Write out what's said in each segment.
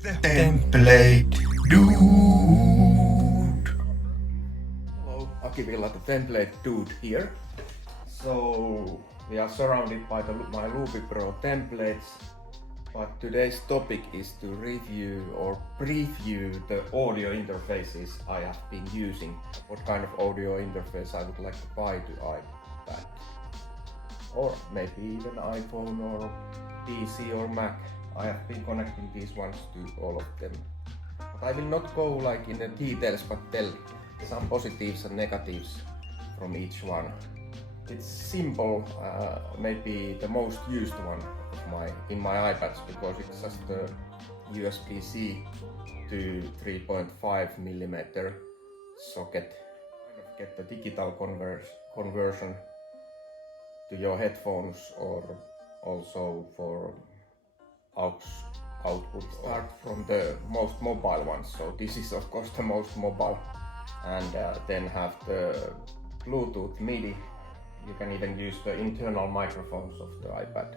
The template dude. Hello, Akivilla, the template dude here. So we are surrounded by my Loopy Pro templates, but today's topic is to review or preview the audio interfaces I have been using. What kind of audio interface I would like to buy to iPad, or maybe even iPhone or PC or Mac. I have been connecting these ones to all of them. But I will not go like in the details, but tell some positives and negatives from each one. It's simple, maybe the most used one of in my iPads, because it's just a USB-C to 3.5mm socket. Kind of get the digital conversion to your headphones, or also for aux output. Start from the most mobile ones, so this is of course the most mobile, and then have the Bluetooth MIDI. You can even use the internal microphones of the iPad.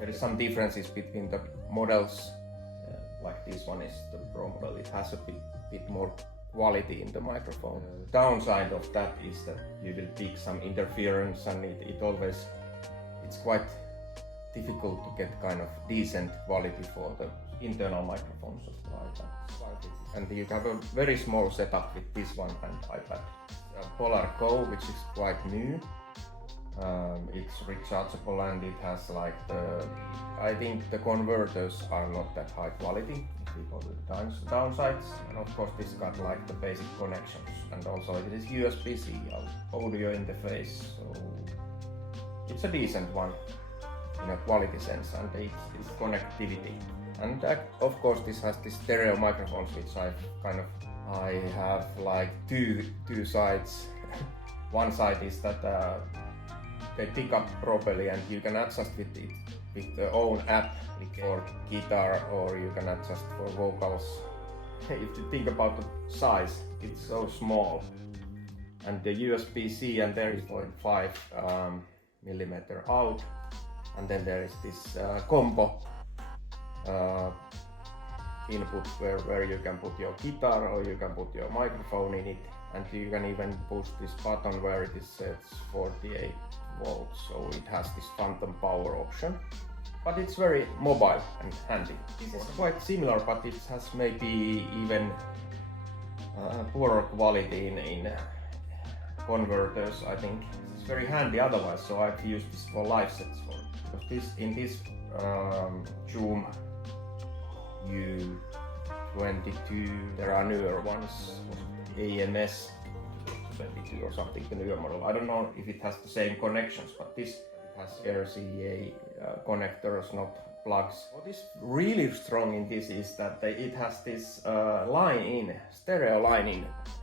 There is some differences between the models, like this one is the Pro model. It has a bit more quality in the microphone. The downside of that is that you will pick some interference, and it's quite difficult to get kind of decent quality for the internal microphones of the iPad. And you have a very small setup with this one and iPad. Polar Go, which is quite new. It's rechargeable, and it has like I think the converters are not that high quality if we go to the downsides. And of course this got like the basic connections, and also it is USB-C audio interface, so it's a decent one in a quality sense, and it's connectivity. And of course this has this stereo microphones, which I have like two sides. One side is that they pick up properly, and you can adjust with it with the own app, like for guitar, or you can adjust for vocals. If you think about the size, it's so small, and the USB-C, and there is 0.5mm out, and then there is this combo input where you can put your guitar, or you can put your microphone in it, and you can even push this button where it is set 48 volts, so it has this phantom power option. But it's very mobile and handy. This is quite similar, but it has maybe even poorer quality in converters, I think. It's very handy otherwise, so I've used this for live sets. Because in this Zoom U22, there are newer ones, AMS 22 or something, the newer model. I don't know if it has the same connections, but this has RCA connectors, not plugs. What is really strong in this is that it has this stereo line-in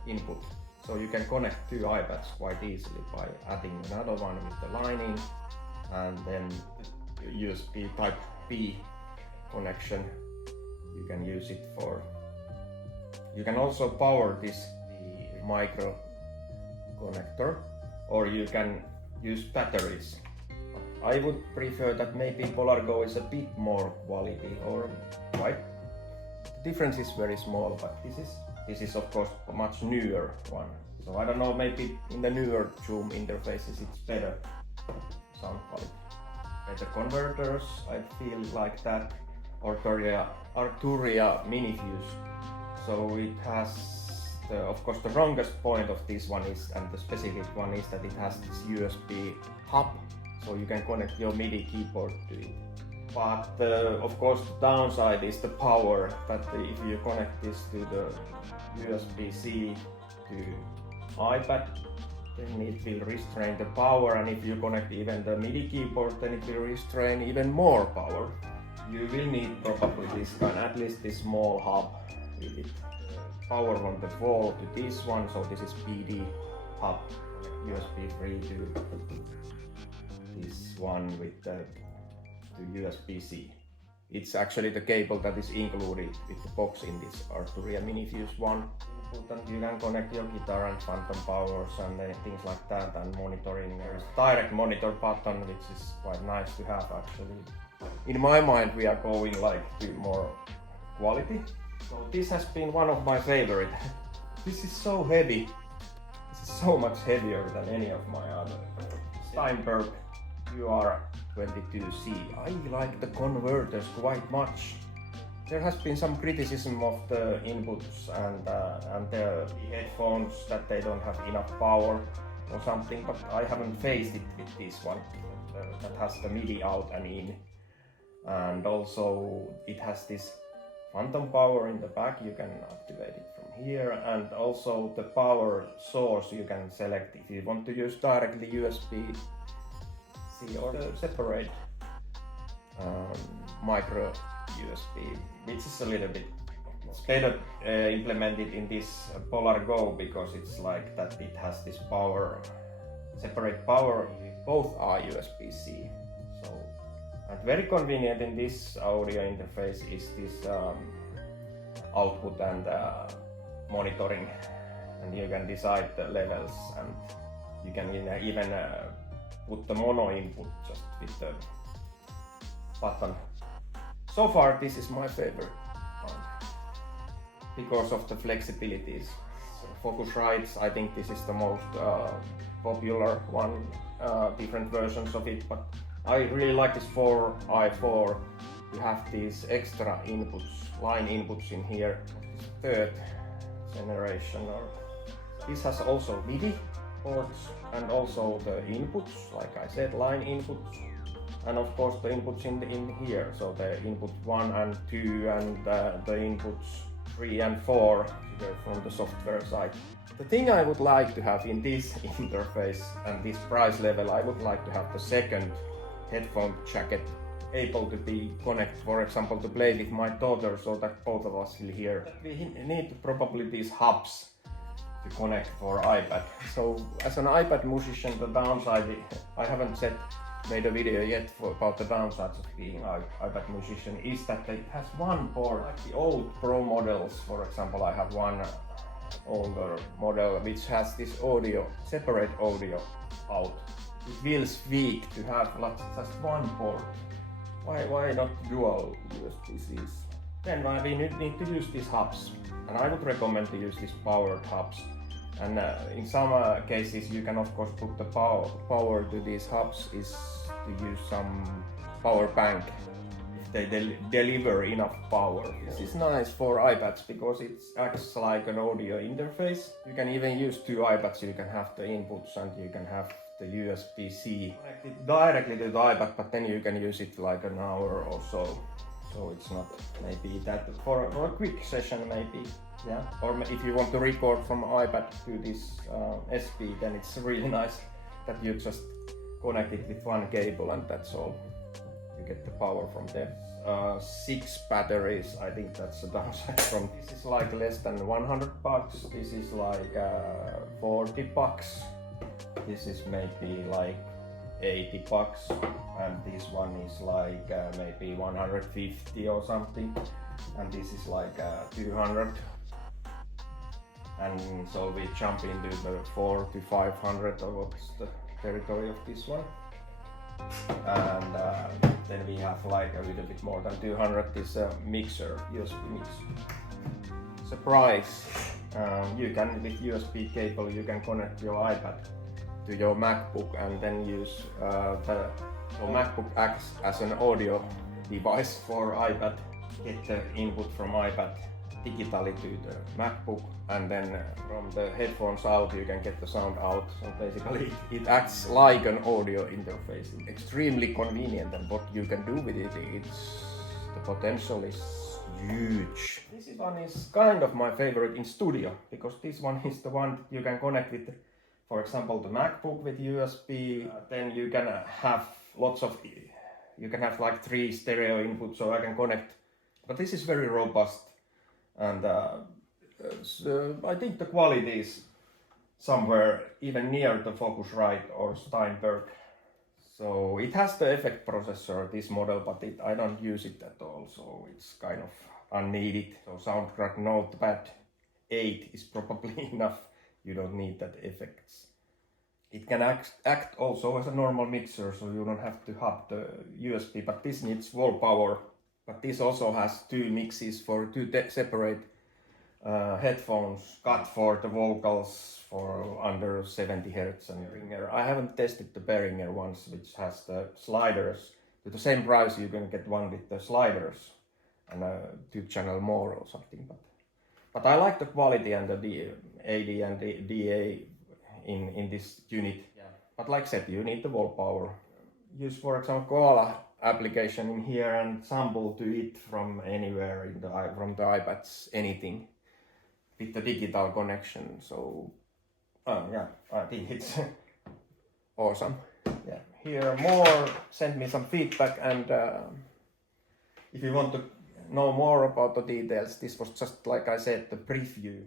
input. So you can connect two iPads quite easily by adding another one with the line-in, and then USB type B connection. You can use it for. You can also power the micro connector, or you can use batteries. I would prefer that maybe Polar Go is a bit more quality, or quite. The difference is very small, but this is of course a much newer one. So I don't know, maybe in the newer Zoom interfaces it's better sound quality. The converters, I feel like that Arturia Minifuse. So it has of course the strongest point of this one is, and the specific one is, that it has this USB hub, so you can connect your MIDI keyboard to it. But of course the downside is the power, that if you connect this to the USB-C to iPad, then it will restrain the power, and if you connect even the MIDI keyboard, then it will restrain even more power. You will need probably this kind, at least this small hub with it. Power on the wall to this one, so this is PD hub, USB 3 to this one with the USB-C. It's actually the cable that is included with the box in this Arturia Minifuse one. You can connect your guitar and phantom powers and things like that, and monitoring. There is a direct monitor button, which is quite nice to have actually. In my mind, we are going like to more quality. So this has been one of my favorite. This is so heavy. This is so much heavier than any of my other. Steinberg UR22C. I like the converters quite much. There has been some criticism of the inputs and the headphones that they don't have enough power or something, but I haven't faced it with this one that has the MIDI out and in, and also it has this phantom power in the back. You can activate it from here, and also the power source you can select if you want to use directly USB-C or separate micro USB, which is a little bit, it's better implemented in this Polar Go, because it's like that it has this power, separate power, both are USB-C. So, and very convenient in this audio interface is this output and monitoring, and you can decide the levels, and you can even put the mono input just with the button. So far this is my favorite one because of the flexibilities. Focusrite, I think this is the most popular one, different versions of it, but I really like this 4i4. You have these extra inputs, line inputs in here, third generation. Or this has also MIDI ports and also the inputs, like I said, line inputs. And of course the inputs in here, so the input 1 and 2 and the inputs 3 and 4 from the software side. The thing I would like to have in this interface and this price level, I would like to have the second headphone jacket able to be connected, for example, to play with my daughter, so that both of us will hear. We need probably these hubs to connect for iPad. So as an iPad musician, the downside, I haven't made a video yet about the downsides of being an iPad musician, is that it has one port. Like the old Pro models, for example, I have one older model which has this audio, separate audio out. It feels weak to have just one port. Why not dual USB-Cs? Then we need to use these hubs, and I would recommend to use these powered hubs. And in some cases you can of course put the power to these hubs is to use some power bank if they deliver enough power. This is nice for iPads because it acts like an audio interface. You can even use two iPads, you can have the inputs and you can have the USB-C connected directly to the iPad, but then you can use it like an hour or so. So it's not maybe that for a quick session maybe. Yeah, or if you want to record from iPad to this SP, then it's really nice that you just connect it with one cable and that's all. You get the power from there. 6 batteries, I think that's the downside from this. Is like less than 100 bucks. This is like 40 bucks. This is maybe like 80 bucks, and this one is like maybe 150 or something, and this is like 200. And so we jump into the 400 to 500, or what's the territory of this one. And then we have like a little bit more than 200 this mixer, USB mixer. Surprise! You can, with USB cable, you can connect your iPad to your MacBook and then use your MacBook acts as an audio device for iPad. Get the input from iPad digitally to the MacBook, and then from the headphones out you can get the sound out. So basically it acts like an audio interface. It's extremely convenient, and what you can do with it, the potential is huge. This one is kind of my favorite in studio, because this one is the one you can connect with, for example, the MacBook with USB. Then you can have you can have like 3 stereo inputs, so I can connect. But this is very robust, and so I think the quality is somewhere even near the Focusrite or Steinberg. So it has the effect processor, this model, but I don't use it at all, so it's kind of unneeded. So SoundCrack Notepad 8 is probably enough. You don't need that effects. It can act also as a normal mixer, so you don't have to hub the USB, but this needs wall power But this also has two mixes for two separate headphones, cut for the vocals for under 70 Hz and Behringer. I haven't tested the Behringer ones, which has the sliders. With the same price, you're gonna get one with the sliders and a 2-channel more or something. But I like the quality and the AD and the DA in this unit. Yeah. But like I said, you need the wall power. Use, for example, Koala application in here and sample to it from anywhere from the iPads, anything with the digital connection. So yeah, I think it's awesome. Yeah, here more, send me some feedback, and if you want to know more about the details, this was just, like I said, the preview.